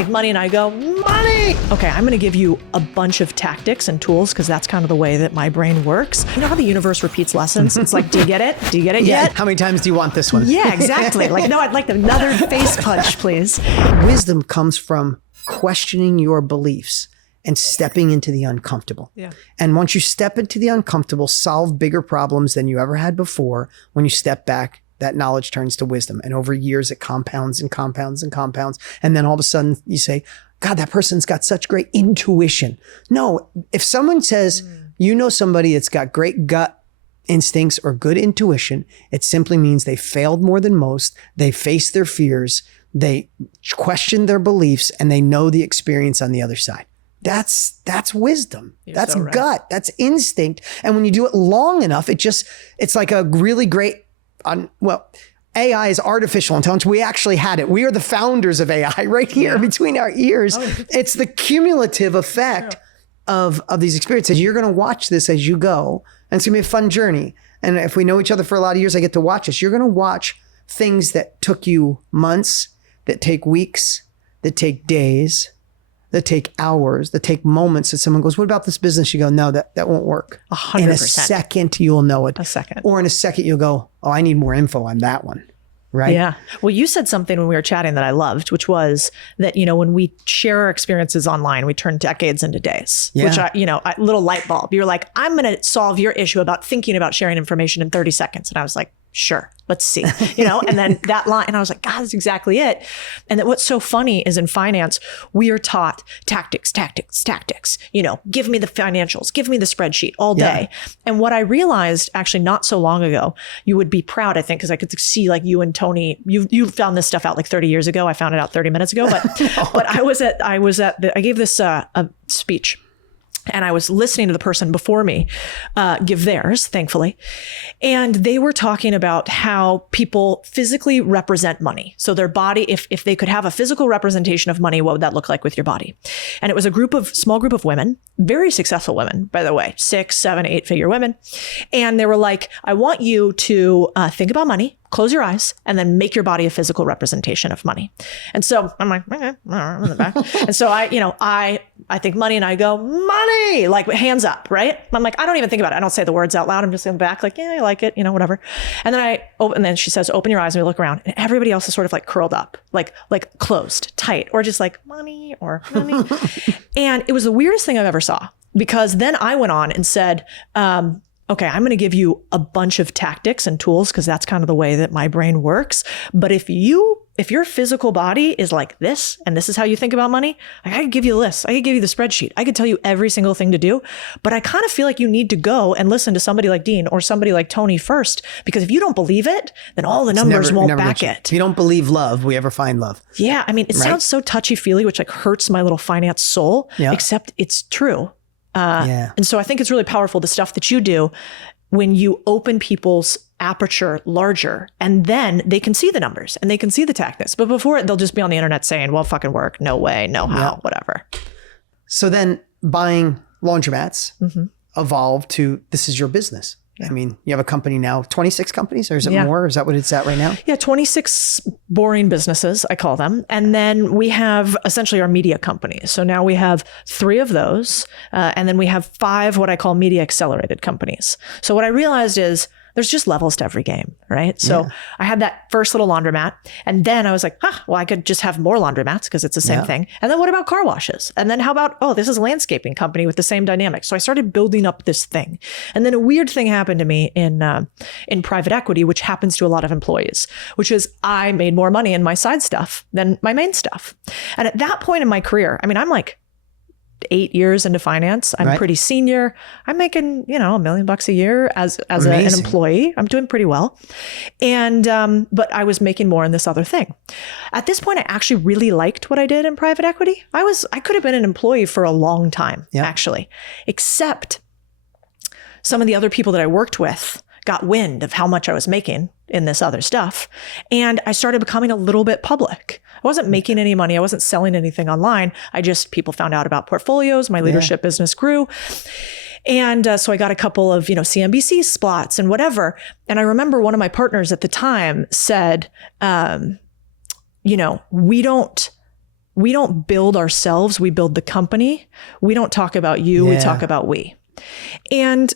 think money and I go, money. Okay, I'm going to give you a bunch of tactics and tools because that's kind of the way that my brain works. You know how the universe repeats lessons? It's like, do you get it? Do you get it yet? How many times do you want this one? Yeah, exactly. Like, no, I'd like another face punch, please. Wisdom comes from questioning your beliefs and stepping into the uncomfortable. Yeah. And once you step into the uncomfortable, solve bigger problems than you ever had before. When you step back, that knowledge turns to wisdom. And over years, it compounds and compounds and compounds. And then all of a sudden you say, God, that person's got such great intuition. No, if someone says, you know somebody that's got great gut instincts or good intuition, it simply means they failed more than most. They faced their fears. They questioned their beliefs and they know the experience on the other side. That's wisdom. That's so right. gut. That's instinct. And when you do it long enough, it's like a really great, AI is artificial intelligence. We actually had it. We are the founders of AI right here between our ears. It's the cumulative effect of these experiences. You're going to watch this as you go, and it's going to be a fun journey. And if we know each other for a lot of years, I get to watch this. You're going to watch things that took you months, that take weeks, that take days, that take hours, that take moments, that someone goes, what about this business? You go, no, that won't work. 100%. In a second, you'll know it. A second. Or in a second, you'll go, oh, I need more info on that one. Right? Yeah. Well, you said something when we were chatting that I loved, which was that, when we share our experiences online, we turn decades into days, which a little light bulb. You're like, I'm going to solve your issue about thinking about sharing information in 30 seconds. And I was like, sure, let's see, and then that line, and I was like, God, that's exactly it. And that what's so funny is in finance, we are taught tactics, give me the financials, give me the spreadsheet all day. Yeah. And what I realized actually not so long ago, you would be proud, I think, because I could see like you and Tony, you found this stuff out like 30 years ago. I found it out 30 minutes ago, but, but I gave this a speech. And I was listening to the person before me give theirs, thankfully. And they were talking about how people physically represent money. So their body, if they could have a physical representation of money, what would that look like with your body? And it was small group of women, very successful women, by the way, 6, 7, 8-figure women. And they were like, I want you to think about money, close your eyes, and then make your body a physical representation of money. And so I'm like, okay, I'm in the back. And so I think money and I go, money, like hands up, right? I'm like, I don't even think about it. I don't say the words out loud. I'm just in the back like, yeah, I like it, whatever. And then she says, open your eyes, and we look around, and everybody else is sort of like curled up, like closed, tight, or just like money or money. And it was the weirdest thing I've ever saw, because then I went on and said, okay, I'm going to give you a bunch of tactics and tools because that's kind of the way that my brain works. But if your physical body is like this, and this is how you think about money, I could give you a list. I could give you the spreadsheet. I could tell you every single thing to do. But I kind of feel like you need to go and listen to somebody like Dean or somebody like Tony first, because if you don't believe it, then all the numbers won't back it. If you don't believe love, we ever find love. Yeah. I mean, it sounds so touchy-feely, which like hurts my little finance soul, except it's true. And so I think it's really powerful, the stuff that you do when you open people's aperture larger, and then they can see the numbers and they can see the tactics. But before it, they'll just be on the internet saying, well, fucking work. No way, no how, whatever. So then buying laundromats evolved to, this is your business. I mean, you have a company now, 26 companies, or is it more? Is that what it's at right now? Yeah, 26 boring businesses, I call them. And then we have essentially our media companies. So now we have 3 of those. And then we have 5 what I call media accelerated companies. So what I realized is there's just levels to every game, right? So I had that first little laundromat, and then I was like, well, I could just have more laundromats because it's the same thing. And then what about car washes? And then how about, this is a landscaping company with the same dynamic. So I started building up this thing. And then a weird thing happened to me in private equity, which happens to a lot of employees, which is I made more money in my side stuff than my main stuff. And at that point in my career, I mean, I'm like 8 years into finance. I'm pretty senior. I'm making, $1 million a year as an employee. I'm doing pretty well. And, but I was making more in this other thing. At this point, I actually really liked what I did in private equity. I could have been an employee for a long time, actually, except some of the other people that I worked with got wind of how much I was making in this other stuff. And I started becoming a little bit public. I wasn't making any money. I wasn't selling anything online. People found out about portfolios. My leadership business grew. And so I got a couple of, CNBC spots and whatever. And I remember one of my partners at the time said, we we don't build ourselves, we build the company. We don't talk about you, we talk about we. And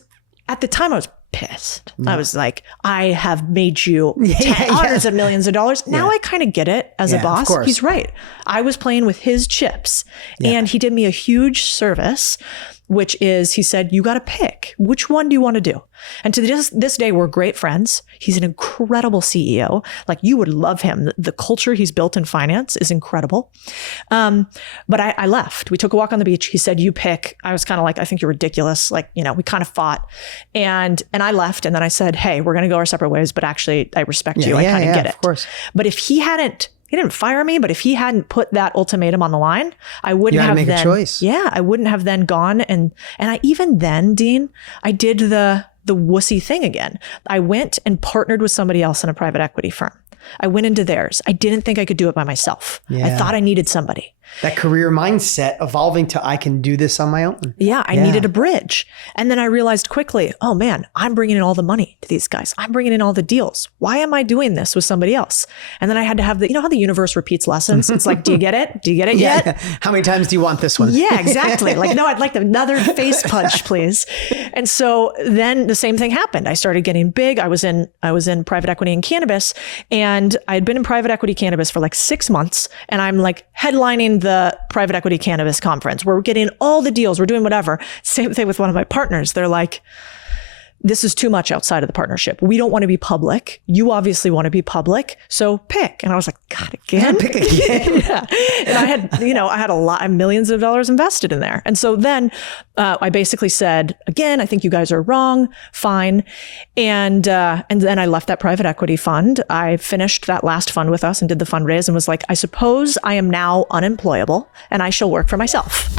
at the time I was pissed. I was like, I have made you hundreds of millions of dollars. Now I kind of get it as a boss. He's right. I was playing with his chips and he did me a huge service, which is, he said, you got to pick. Which one do you want to do? And to this day, we're great friends. He's an incredible CEO. Like, you would love him. The culture he's built in finance is incredible. But I left. We took a walk on the beach. He said, you pick. I was kind of like, I think you're ridiculous. Like, you know, we kind of fought and I left. And then I said, hey, we're going to go our separate ways, but actually I respect you. I kind of get it. Of course. But if he didn't fire me, but if he hadn't put that ultimatum on the line, I wouldn't have make a choice. Yeah, I wouldn't have then gone and I even then, Dean, I did the wussy thing again. I went and partnered with somebody else in a private equity firm. I went into theirs. I didn't think I could do it by myself. I thought I needed somebody. That career mindset evolving to, I can do this on my own. Yeah, I needed a bridge. And then I realized quickly, oh man, I'm bringing in all the money to these guys. I'm bringing in all the deals. Why am I doing this with somebody else? And then I had to have you know how the universe repeats lessons? It's like, do you get it? Do you get it yet? How many times do you want this one? Yeah, exactly. Like, no, I'd like another face punch, please. And so then the same thing happened. I started getting big. I was in private equity and cannabis, and I had been in private equity cannabis for like 6 months, and I'm like headlining the private equity cannabis conference. We're getting all the deals. We're doing whatever. Same thing with one of my partners. They're like, this is too much outside of the partnership. We don't want to be public. You obviously want to be public. So pick. And I was like, God, again? Pick again. And I had millions of dollars invested in there. And so then I basically said, again, I think you guys are wrong. Fine. And then I left that private equity fund. I finished that last fund with us and did the fundraise and was like, I suppose I am now unemployable and I shall work for myself.